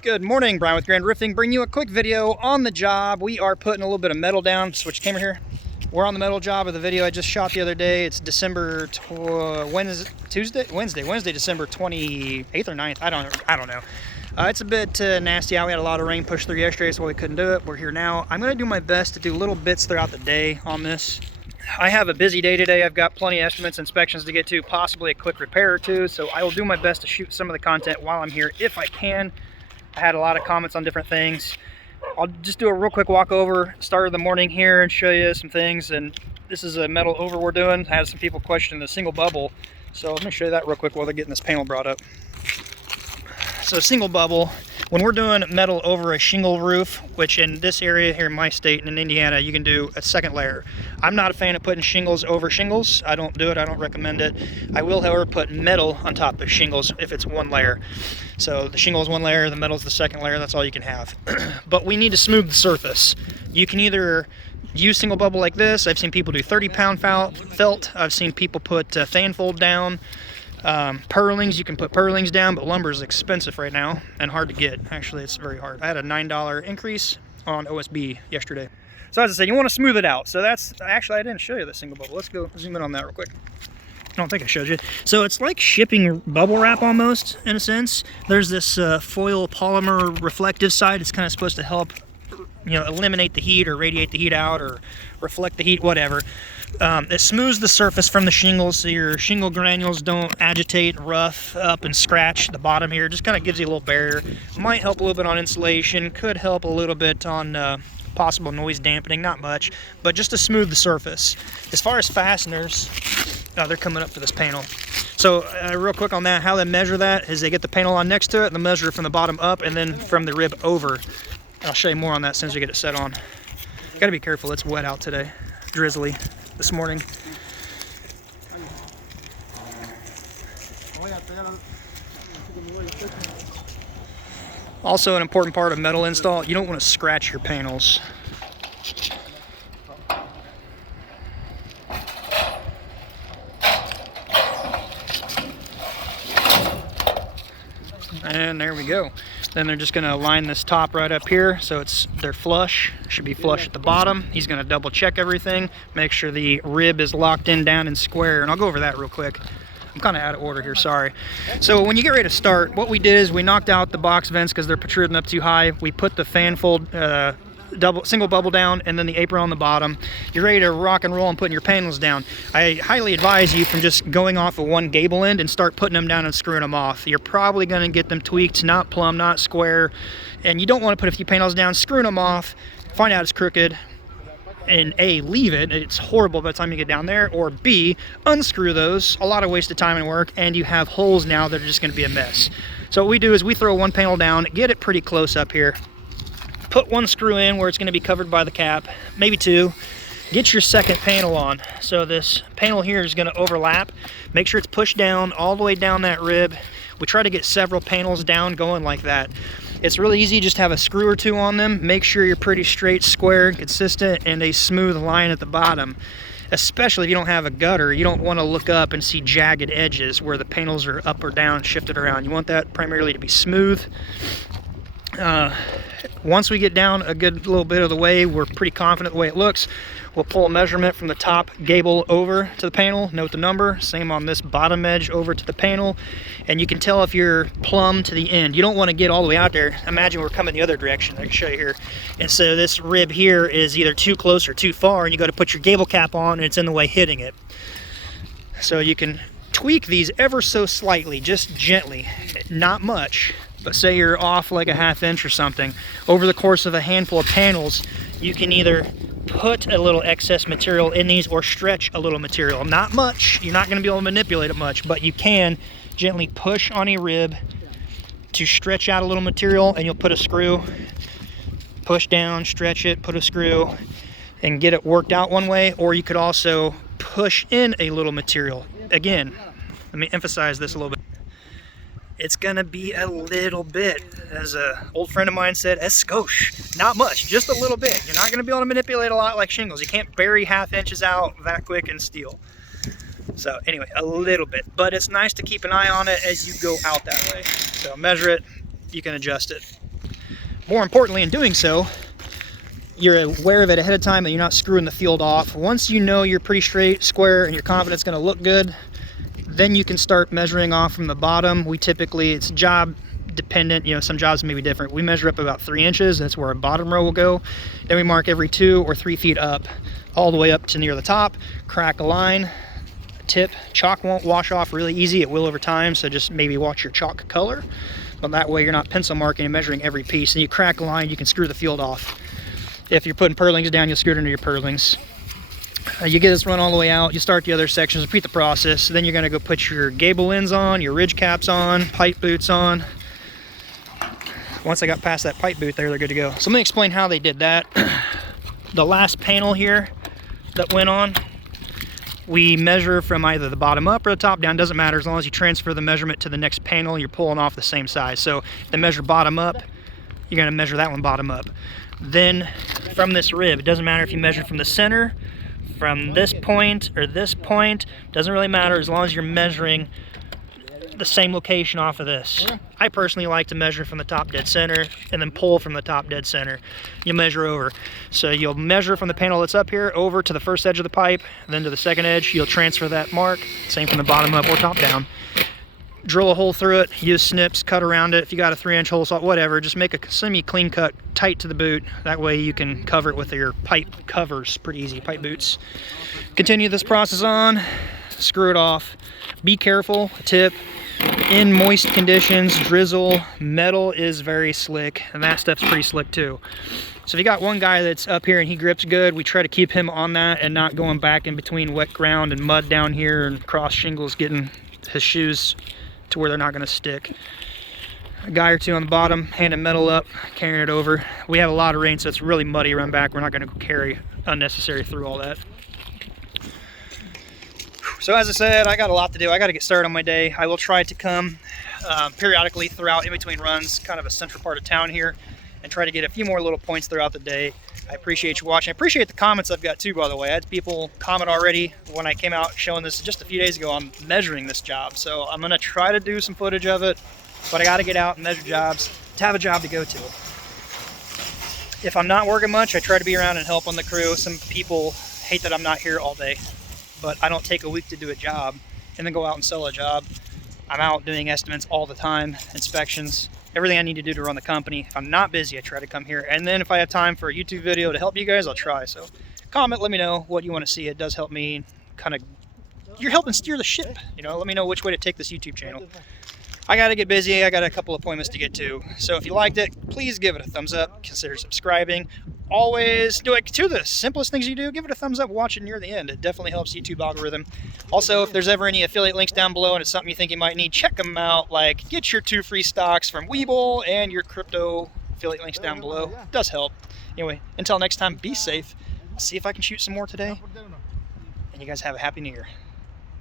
Good morning, Brian with Grand Roofing. Bring you a quick video on the job. We are putting a little bit of metal down. Switch camera here. We're on the metal job of the video I just shot the other day. It's December Wednesday, December 28th or 9th. I don't know. It's a bit nasty out. We had a lot of rain push through yesterday, so we couldn't do it. We're here now. I'm going to do my best to do little bits throughout the day on this. I have a busy day today. I've got plenty of estimates, inspections to get to, possibly a quick repair or two. So I will do my best to shoot some of the content while I'm here if I can. I had a lot of comments on different things. I'll just do a real quick walk over, start of the morning here and show you some things. And this is a metal over we're doing. I had some people questioning the single bubble. So let me show you that real quick while they're getting this panel brought up. So single bubble, when we're doing metal over a shingle roof, which in this area here in my state and in Indiana, you can do a second layer. I'm not a fan of putting shingles over shingles. I don't do it, I don't recommend it. I will, however, put metal on top of shingles if it's one layer. So the shingle is one layer, the metal is the second layer, that's all you can have. But we need to smooth the surface. You can either use single bubble like this. I've seen people do 30-pound felt. I've seen people put fan fold down. Purlings, you can put purlings down, but lumber is expensive right now and hard to get. Actually, it's very hard. I had a $9 increase on OSB yesterday. So as I said, you want to smooth it out. So that's, actually I didn't show you the single bubble. Let's go zoom in on that real quick. I don't think I showed you. So it's like shipping bubble wrap almost, in a sense. There's this foil polymer reflective side. It's kind of supposed to help, eliminate the heat or radiate the heat out or reflect the heat, whatever. It smooths the surface from the shingles so your shingle granules don't agitate, rough up and scratch the bottom here. Just kind of gives you a little barrier. Might help a little bit on insulation, could help a little bit on possible noise dampening, not much, but just to smooth the surface. As far as fasteners, they're coming up for this panel. So real quick on that, how they measure that is they get the panel on next to it and they measure from the bottom up and then from the rib over. I'll show you more on that as soon as we get it set on. Gotta be careful, it's wet out today, drizzly this morning. Also an important part of metal install, you don't want to scratch your panels. And there we go. Then they're just going to align this top right up here so they're flush. Should be flush at the bottom. He's going to double check everything, make sure the rib is locked in down and square, and I'll go over that real quick. I'm kind of out of order here, sorry. So when you get ready to start, what we did is we knocked out the box vents because they're protruding up too high. We put the fan fold single bubble down and then the apron on the bottom. You're ready to rock and roll and putting your panels down. I highly advise you from just going off of one gable end and start putting them down and screwing them off. You're probably going to get them tweaked, not plumb, not square, and you don't want to put a few panels down, screwing them off, find out it's crooked, and A, leave it, it's horrible by the time you get down there, or B, unscrew those, a lot of wasted time and work, and you have holes now that are just going to be a mess. So what we do is we throw one panel down, get it pretty close up here, put one screw in where it's going to be covered by the cap, maybe two. Get your second panel on. So this panel here is going to overlap. Make sure it's pushed down all the way down that rib. We try to get several panels down going like that. It's really easy, just have a screw or two on them. Make sure you're pretty straight, square, consistent, and a smooth line at the bottom. Especially if you don't have a gutter, you don't want to look up and see jagged edges where the panels are up or down, shifted around. You want that primarily to be smooth. Once we get down a good little bit of the way, we're pretty confident the way it looks. We'll pull a measurement from the top gable over to the panel, note the number, same on this bottom edge over to the panel, and you can tell if you're plumb to the end. You don't want to get all the way out there. Imagine we're coming the other direction. I can show you here. And so this rib here is either too close or too far, and you got to put your gable cap on and it's in the way hitting it. So you can tweak these ever so slightly, just gently, not much. But say you're off like a ½ inch or something, over the course of a handful of panels, you can either put a little excess material in these or stretch a little material. Not much, you're not going to be able to manipulate it much, but you can gently push on a rib to stretch out a little material, and you'll put a screw, push down, stretch it, put a screw, and get it worked out one way. Or you could also push in a little material. Again, let me emphasize this a little bit. It's gonna be a little bit, as an old friend of mine said, a skosh. Not much, just a little bit. You're not gonna be able to manipulate a lot like shingles. You can't bury ½ inches out that quick in steel. So anyway, a little bit, but it's nice to keep an eye on it as you go out that way. So measure it, you can adjust it. more importantly, in doing so, you're aware of it ahead of time that you're not screwing the field off. Once you know you're pretty straight, square, and you're confident it's gonna look good, then you can start measuring off from the bottom. We typically, it's job dependent, you know, some jobs may be different. We measure up about 3 inches, that's where our bottom row will go. Then we mark every 2 or 3 feet up, all the way up to near the top, crack a line, tip. Chalk won't wash off really easy, it will over time, so just maybe watch your chalk color. But that way you're not pencil marking and measuring every piece. And you crack a line, you can screw the field off. If you're putting purlings down, you'll screw it into your purlings. You get this run all the way out, you start the other sections, repeat the process. Then you're gonna go put your gable ends on, your ridge caps on, pipe boots on. Once I got past that pipe boot there, they're good to go. So let me explain how they did that. The last panel here that went on, we measure from either the bottom up or the top down, doesn't matter, as long as you transfer the measurement to the next panel, you're pulling off the same size. So if they measure bottom up, you're gonna measure that one bottom up. Then from this rib, it doesn't matter if you measure from the center, from this point or this point, doesn't really matter as long as you're measuring the same location off of this. I personally like to measure from the top dead center and then pull from the top dead center. You measure over. So you'll measure from the panel that's up here over to the first edge of the pipe, then to the second edge, you'll transfer that mark, same from the bottom up or top down. Drill a hole through it, use snips, cut around it. If you got a 3-inch hole saw, whatever, just make a semi-clean cut tight to the boot. That way you can cover it with your pipe covers, pretty easy, pipe boots. Continue this process on, screw it off. Be careful, tip. In moist conditions, drizzle, metal is very slick, and that stuff's pretty slick too. So if you got one guy that's up here and he grips good, we try to keep him on that and not going back in between wet ground and mud down here and cross shingles, getting his shoes to where they're not going to stick. A guy or two on the bottom, handing metal up, carrying it over. We have a lot of rain, so it's really muddy around back. We're not going to carry unnecessary through all that. So as I said, I got a lot to do. I got to get started on my day. I will try to come periodically throughout in between runs, kind of a central part of town here, and try to get a few more little points throughout the day. I appreciate you watching. I appreciate the comments I've got too, by the way. I had people comment already when I came out showing this just a few days ago on measuring this job. So I'm going to try to do some footage of it, but I got to get out and measure jobs to have a job to go to. If I'm not working much, I try to be around and help on the crew. Some people hate that I'm not here all day, but I don't take a week to do a job and then go out and sell a job. I'm out doing estimates all the time, inspections, everything I need to do to run the company. If I'm not busy, I try to come here. And then if I have time for a YouTube video to help you guys, I'll try. So comment, let me know what you want to see. It does help me kind of, you're helping steer the ship. You know, let me know which way to take this YouTube channel. I got to get busy. I got a couple appointments to get to. So if you liked it, please give it a thumbs up. Consider subscribing. Always do it. To the simplest things you do, give it a thumbs up, watch it near the end. It definitely helps YouTube algorithm. Also, if there's ever any affiliate links down below and it's something you think you might need, check them out. Like, get your 2 free stocks from Webull and your crypto affiliate links down below. It does help. Anyway, until next time, be safe. See if I can shoot some more today. And you guys have a happy new year.